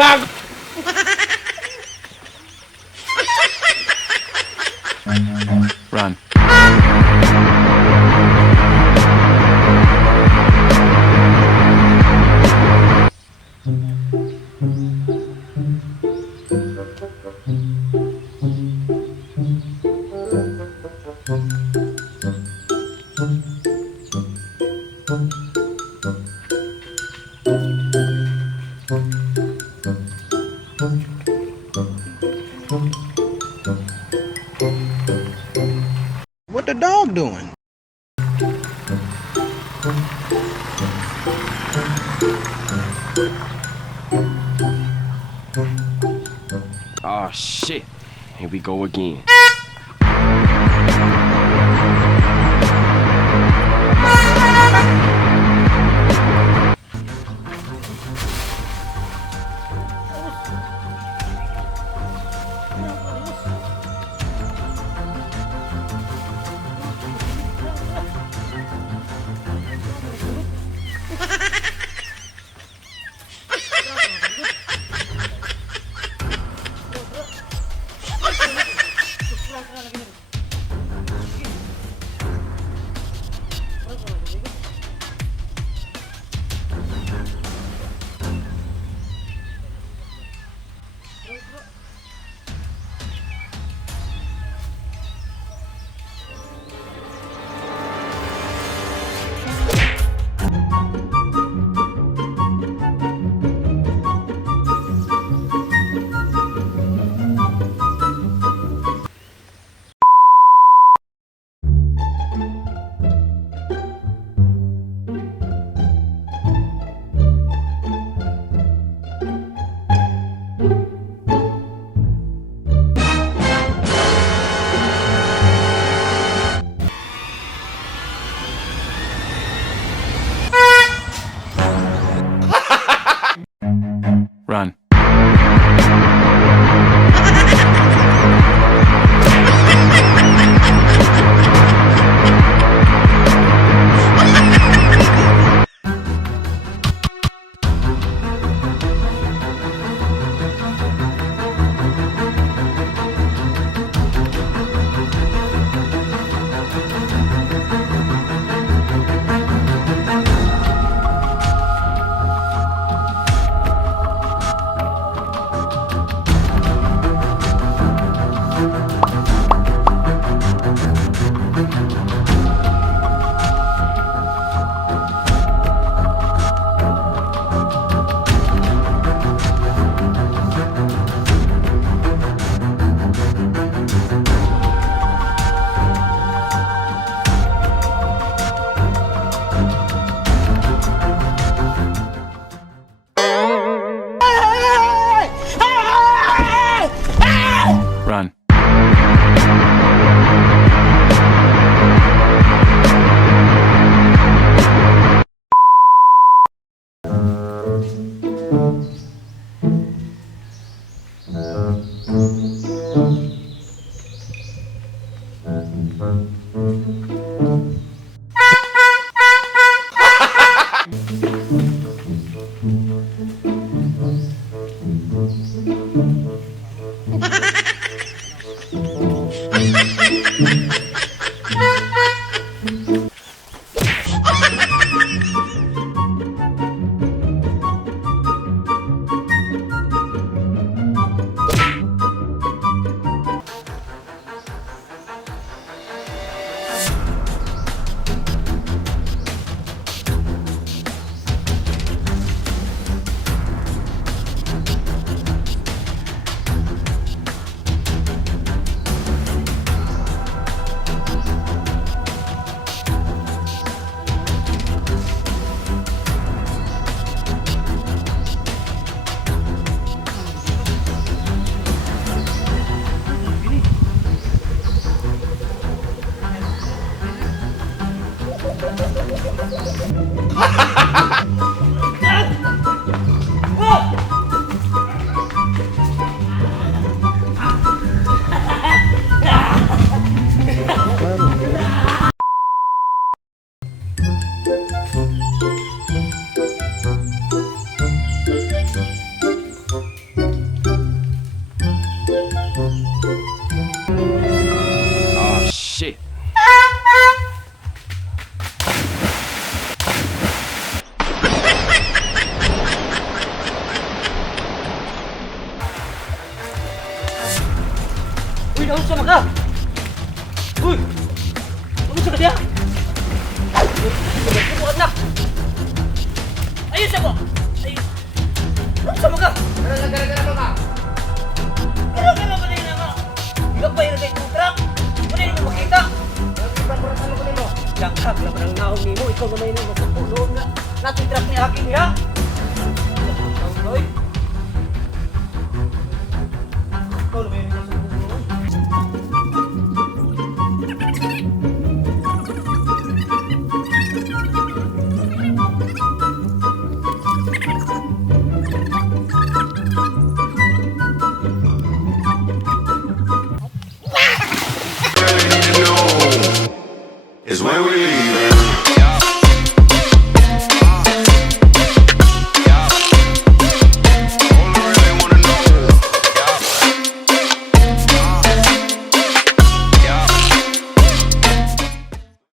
Gago! Run. What the dog doing? Oh shit. Here we go again. Run. Run. Uy, daun sama ka! Uy! Ano sa kanya? Bukan na! Ayun siya mo! Ayun! Ano sama ka? Gara-gara ka! Gara-gara ka din naman! Ikaw pa yung truck! Wala yung makita! Jangkag laban ang naong nimo, ikaw naman yung magpupuloon na natin truck ni Hakim ya! Ikaw naman yung Is when we leave.